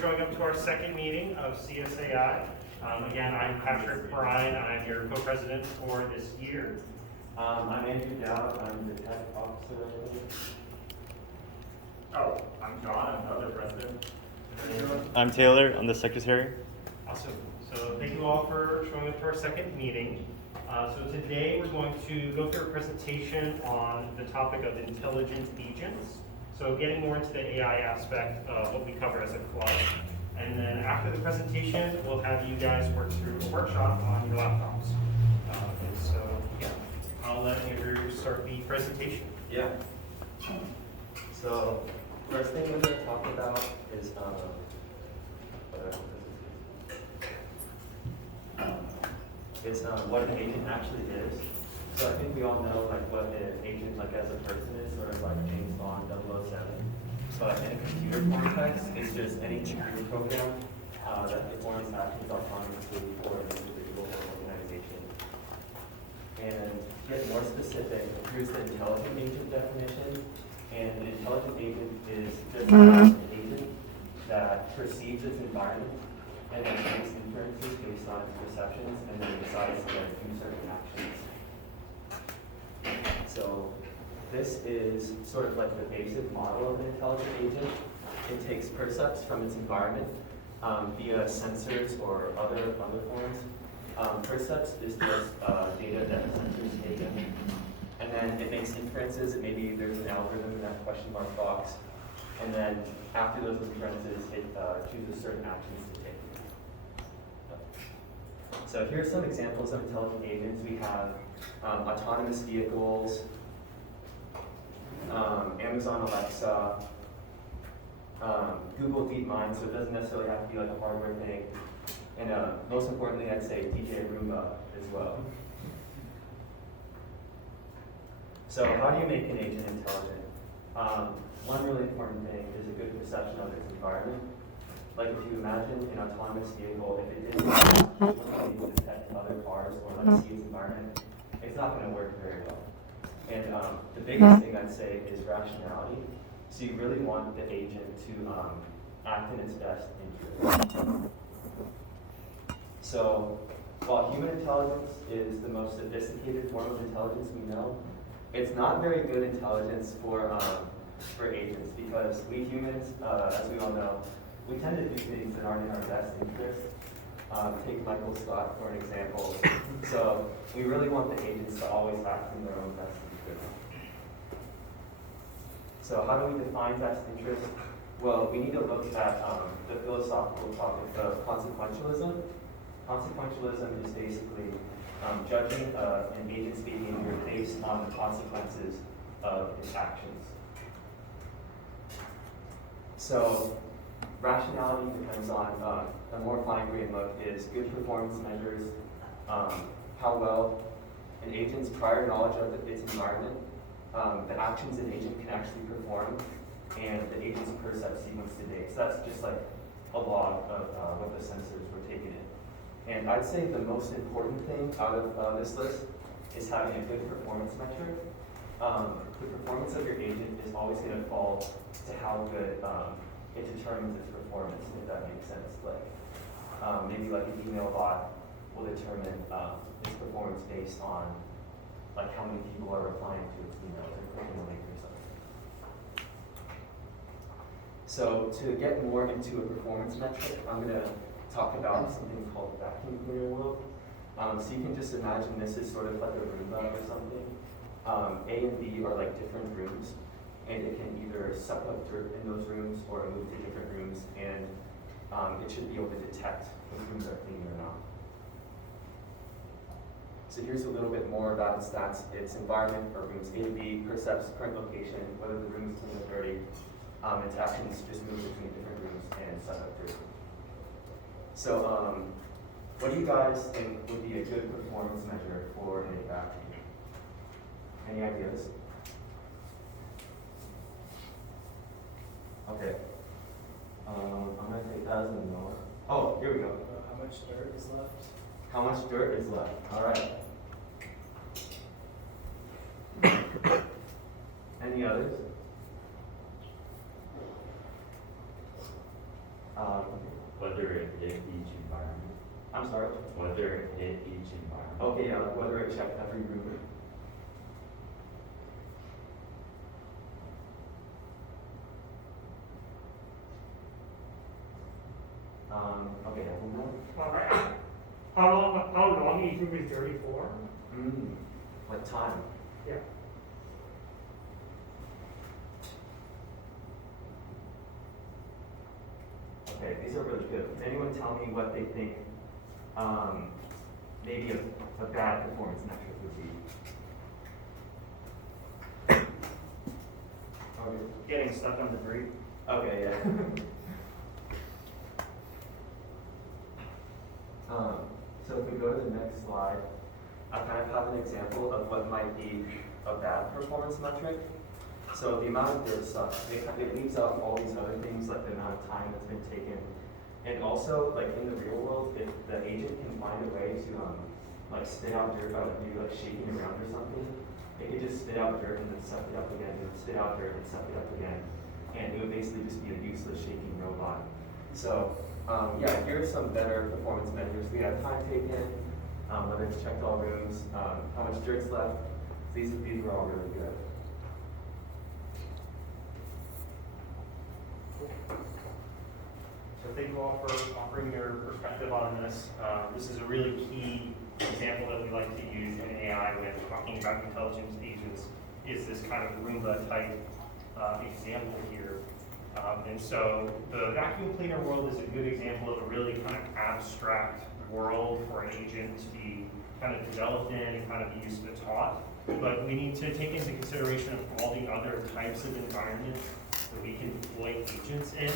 showing up to our second meeting of CSAI. Again, I'm Perrine. I'm your co-president for this year. I'm Andrew Doud. I'm the tech officer. Oh, I'm John. I'm the other president. I'm Taylor. I'm the secretary. Awesome. So thank you all for showing up to our second meeting. So today we're going to go through a presentation on the topic of intelligent agents. So getting more into the AI aspect of what we cover as a club. And then after the presentation, we'll have you guys work through a workshop on your laptops. And so, yeah, I'll let Andrew start the presentation. Yeah. So, first thing we're going to talk about is what an agent actually is. So I think we all know what an agent as a person is, sort of like James Bond 007. But in a computer context, it's just any computer program that performs actions autonomously for an individual or organization. And to get more specific, here's the intelligent agent definition. And an intelligent agent is just an agent that perceives its environment and then makes inferences based on its perceptions and then decides to do certain actions. So this is sort of like the basic model of an intelligent agent. It takes percepts from its environment via sensors or other forms. Percepts is just data that sensors take in. And then it makes inferences. Maybe there's an algorithm in that question mark box. And then after those inferences, it chooses certain actions to take. So here are some examples of intelligent agents. We have autonomous vehicles, Amazon Alexa, Google DeepMind, so it doesn't necessarily have to be like a hardware thing. And most importantly, I'd say DJ Roomba as well. So how do you make an agent intelligent? One really important thing is a good perception of its environment. Like if you imagine an autonomous vehicle, if it didn't able to detect other cars or see its environment, it's not going to work very well. And the biggest thing I'd say is rationality. So you really want the agent to act in its best interest. So while human intelligence is the most sophisticated form of intelligence we know, it's not very good intelligence for agents because we humans, as we all know, we tend to do things that aren't in our best interest. Take Michael Scott for an example. So we really want the agents to always act in their own best interest. So how do we define best interest? Well, we need to look at the philosophical topic of consequentialism. Consequentialism is basically judging an agent's behavior based on the consequences of its actions. So rationality depends on a more fine-grained look is good performance measures, how well an agent's prior knowledge of its environment, the actions an agent can actually perform, and the agent's percept sequence to date. So that's just like a log of what the sensors were taking in. And I'd say the most important thing out of this list is having a good performance metric. The performance of your agent is always going to fall to how good it determines its performance, if that makes sense. Like maybe like an email bot will determine its performance based on like how many people are replying to its emails or clicking a link or something. So to get more into a performance metric, I'm going to talk about something called vacuum cleaner world. So you can just imagine this is sort of like a Roomba or something. A and B are like different rooms, and it can either suck up dirt in those rooms or move to different rooms, and it should be able to detect if rooms are clean or not. So here's a little bit more about its stats. Its environment for rooms A to B, percepts current location, whether the room is clean or dirty. Its actions just move between different rooms and suck up dirt. So what do you guys think would be a good performance measure for a vacuum? Any ideas? Okay. I'm going to take that as a no. Oh, here we go. How much dirt is left? How much dirt is left? All right. Any others? Whether it hit each environment. I'm sorry? Whether it hit each environment. Okay, yeah, like whether it checked every room. Okay, I don't know. All right. How long each room is dirty for? Like time. Yeah. Okay, these are really good. Can anyone tell me what they think maybe a bad performance metric would be? Okay. Getting stuck on debris. Okay, yeah. So if we go to the next slide, I kind of have an example of what might be a bad performance metric. So the amount of dirt sucks. It leaves out all these other things like the amount of time that's been taken. And also, like in the real world, if the agent can find a way to like spit out dirt by you like shaking around or something, it could just spit out dirt and then suck it up again, and spit out dirt and suck it up again. And it would basically just be a useless shaking robot. So yeah, here are some better performance measures. We have time taken, whether it's checked all rooms, how much dirt's left. These were all really good. So thank you all for offering your perspective on this. This is a really key example that we like to use in AI when talking about intelligence agents, is this kind of Roomba type example here. And so the vacuum cleaner world is a good example of a really kind of abstract world for an agent to be kind of developed in and kind of be used to taught. But we need to take into consideration all the other types of environments that we can deploy agents in.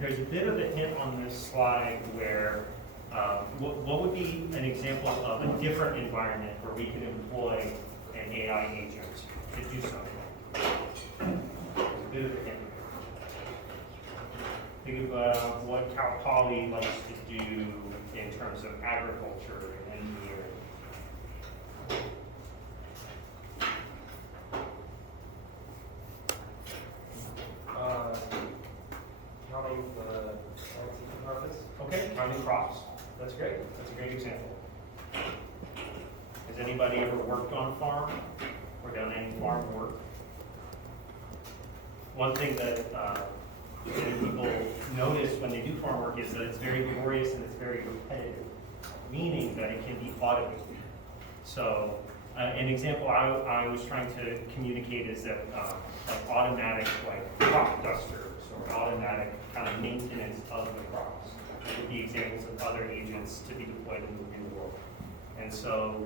There's a bit of a hint on this slide where what would be an example of a different environment where we could employ an AI agent to do something. There's a bit of a hint. Think about what Cal Poly likes to do in terms of agriculture and engineering. Counting the harvest. Okay, counting crops. That's great. That's a great example. Has anybody ever worked on a farm or done any farm work? One thing that people notice when they do farm work is that it's very laborious and it's very repetitive, meaning that it can be automated. So an example I was trying to communicate is that like automatic like crop dusters or automatic kind of maintenance of the crops would be examples of other agents to be deployed in the real world. And so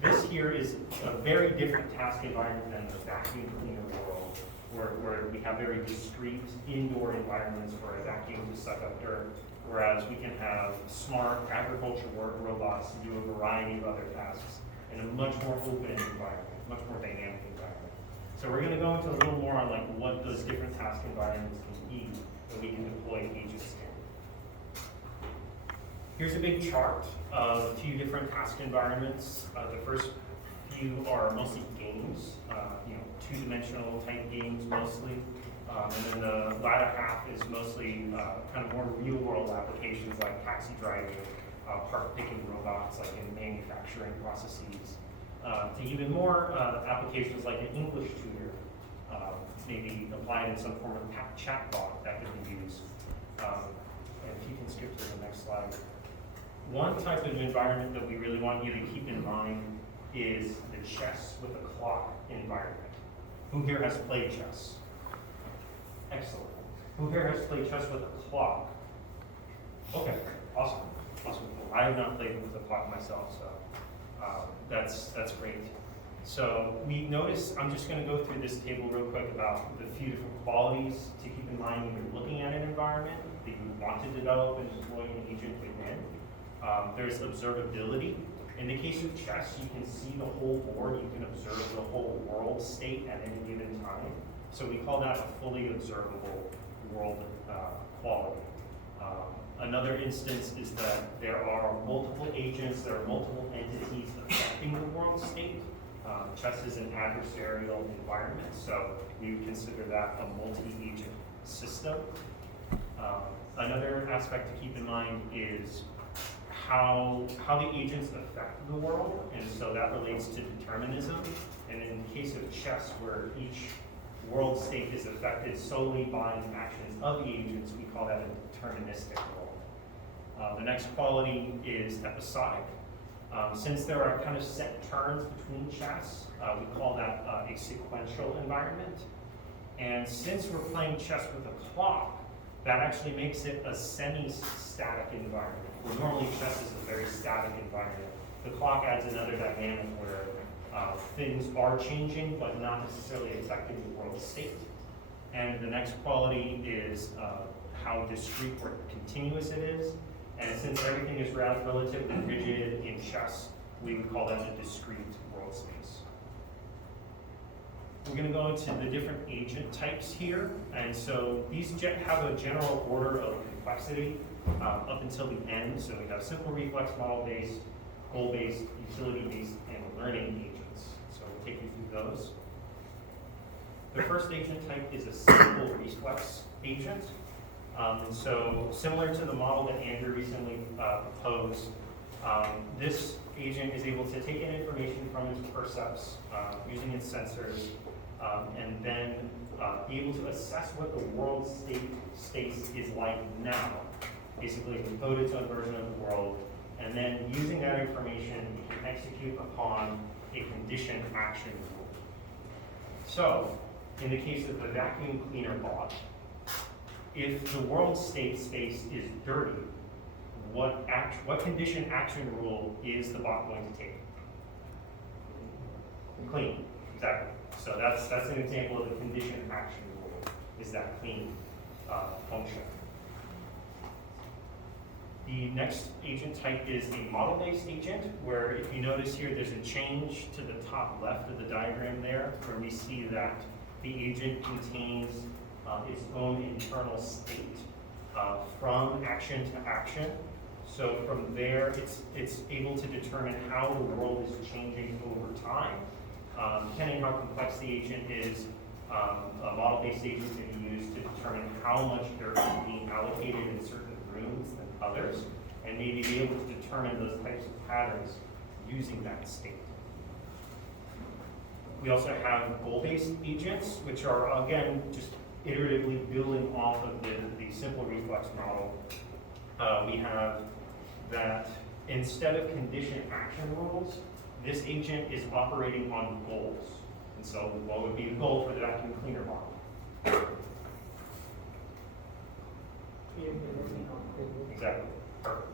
this here is a very different task environment than the vacuum cleaner world, where we have very discrete indoor environments for a vacuum to suck up dirt, whereas we can have smart agriculture robots to do a variety of other tasks in a much more open environment, much more dynamic environment. So we're going to go into a little more on like what those different task environments can be that we can deploy agents in. Here's a big chart of a few different task environments. The first few are mostly games, two-dimensional type games mostly. And then the latter half is mostly kind of more real-world applications like taxi driving, park picking robots like in manufacturing processes, to even more applications like an English tutor, maybe applied in some form of chatbot that could be used. And if you can skip to the next slide. One type of environment that we really want you to keep in mind is the chess with a clock environment. Who here has played chess? Excellent. Who here has played chess with a clock? Okay, awesome. Awesome. I have not played with a clock myself, so that's great. So we notice, I'm just going to go through this table real quick about the few different qualities to keep in mind when you're looking at an environment that you want to develop and deploy an agent within. There's observability. In the case of chess, you can see the whole board, you can observe the whole world state at any given time. So we call that a fully observable world quality. Another instance is that there are multiple agents, there are multiple entities affecting the world state. Chess is an adversarial environment, so we would consider that a multi-agent system. Another aspect to keep in mind is how the agents affect the world, and so that relates to determinism. And in the case of chess, where each world state is affected solely by the actions of the agents, we call that a deterministic world. The next quality is episodic. Since there are kind of set turns between chess, we call that a sequential environment. And since we're playing chess with a clock, that actually makes it a semi-static environment. Where normally chess is a very static environment. The clock adds another dynamic where things are changing, but not necessarily affecting the world state. And the next quality is how discrete or continuous it is. And since everything is relatively rigid in chess, we would call that a discrete world space. We're going to go into the different agent types here. And so these have a general order of complexity up until the end. So we have simple reflex model-based, goal-based, utility-based, and learning agents. So we'll take you through those. The first agent type is a simple reflex agent. And so similar to the model that Andrew recently proposed, this agent is able to take in information from its percepts using its sensors, and then be able to assess what the world space is like now. Basically, code its own version of the world, and then using that information, it can execute upon a conditioned action rule. So, in the case of the vacuum cleaner bot, if the world state space is dirty, what condition action rule is the bot going to take? Clean, exactly. So that's an example of a condition action rule, is that clean function. The next agent type is a model-based agent, where if you notice here, there's a change to the top left of the diagram there, where we see that the agent contains its own internal state from action to action. So from there, it's able to determine how the world is changing over time. Depending on how complex the agent is, a model-based agent can be used to determine how much dirt is being allocated in certain rooms than others, and maybe be able to determine those types of patterns using that state. We also have goal-based agents, which are, again, just iteratively building off of the simple reflex model. We have that instead of condition action rules, this agent is operating on goals. And so what would be the goal for the vacuum cleaner model? Exactly. Perfect.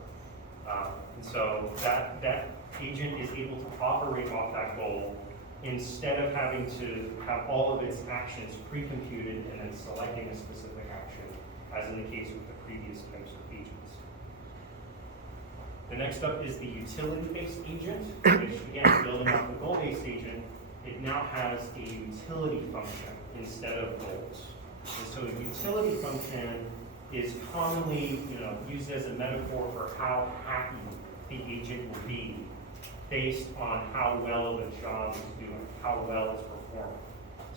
And so that agent is able to operate off that goal instead of having to have all of its actions pre-computed and then selecting a specific action, as in the case with the previous types of agents. The next up is the utility-based agent, which again, building off the goal-based agent, it now has a utility function instead of goals. And so a utility function is commonly used as a metaphor for how happy the agent will be based on how well the job is doing, how well it's performing.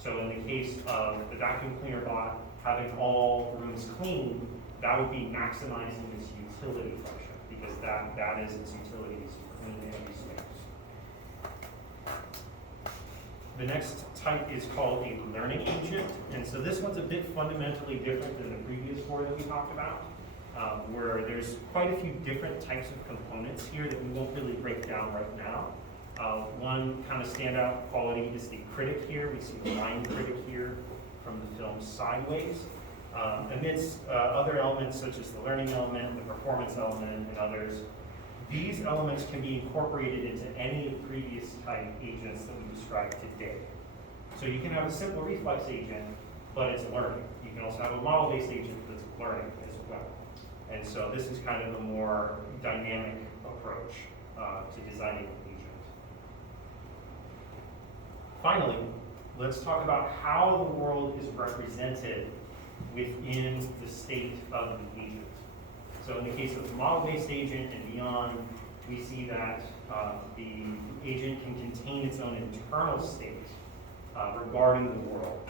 So in the case of the vacuum cleaner bot having all rooms clean, that would be maximizing its utility function, because that is its utility, is to clean every space. The next type is called a learning agent, and so this one's a bit fundamentally different than the previous four that we talked about, where there's quite a few different types of components here that we won't really break down right now. One kind of standout quality is the critic here. We see the line critic here from the film Sideways. Amidst other elements such as the learning element, the performance element, and others, these elements can be incorporated into any of the previous type agents that we described today. So you can have a simple reflex agent, but it's learning. You can also have a model-based agent that's learning as well. And so this is kind of a more dynamic approach to designing an agent. Finally, let's talk about how the world is represented within the state of the agent. So in the case of the model-based agent and beyond, we see that the agent can contain its own internal state regarding the world.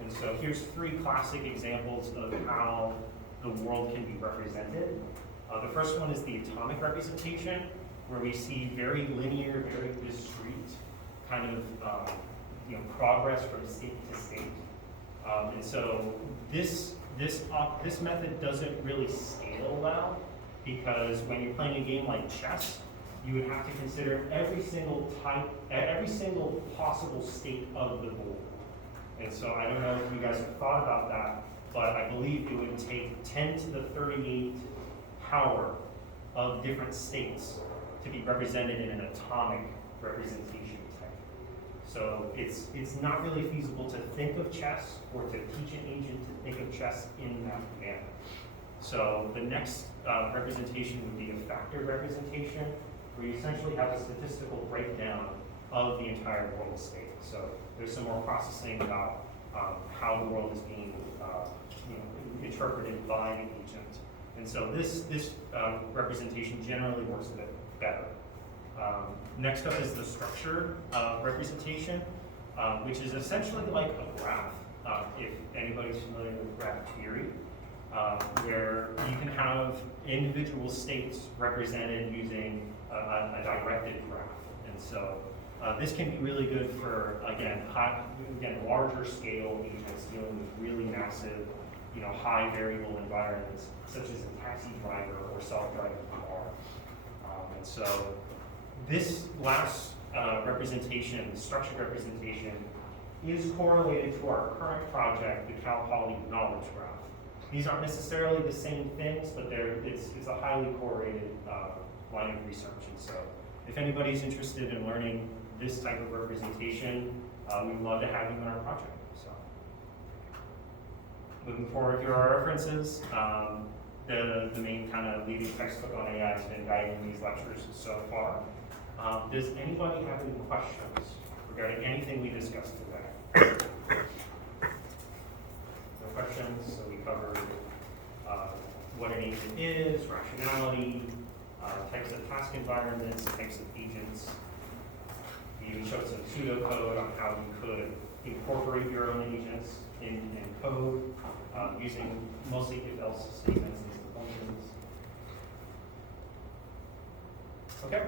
And so here's three classic examples of how the world can be represented. The first one is the atomic representation, where we see very linear, very discrete kind of progress from state to state. And so this method doesn't really scale well, because when you're playing a game like chess, you would have to consider every single possible state of the board. And so I don't know if you guys have thought about that, but I believe it would take 10 to the 38 power of different states to be represented in an atomic representation type. So it's not really feasible to think of chess or to teach an agent to think of chess in that manner. So the next representation would be a factor representation, where you essentially have a statistical breakdown of the entire world state. So there's some more processing about how the world is being interpreted by the agent. And so this representation generally works a bit better. Next up is the structure representation, which is essentially like a graph, if anybody's familiar with graph theory, where you can have individual states represented using a directed graph. And so this can be really good for, again, larger scale agents dealing with really massive, high variable environments, such as a taxi driver or self-driving car. And so this last representation, structured representation, is correlated to our current project, the Cal Poly Knowledge Graph. These aren't necessarily the same things, but it's a highly correlated line of research. And so if anybody's interested in learning this type of representation, we'd love to have you in our project. So moving forward through our references, the main kind of leading textbook on AI has been guiding these lectures so far. Does anybody have any questions regarding anything we discussed today? No questions? So we covered what an agent is, rationality, types of task environments, types of agents. We even showed some pseudocode on how you could incorporate your own agents in code using mostly if-else statements and functions. Okay.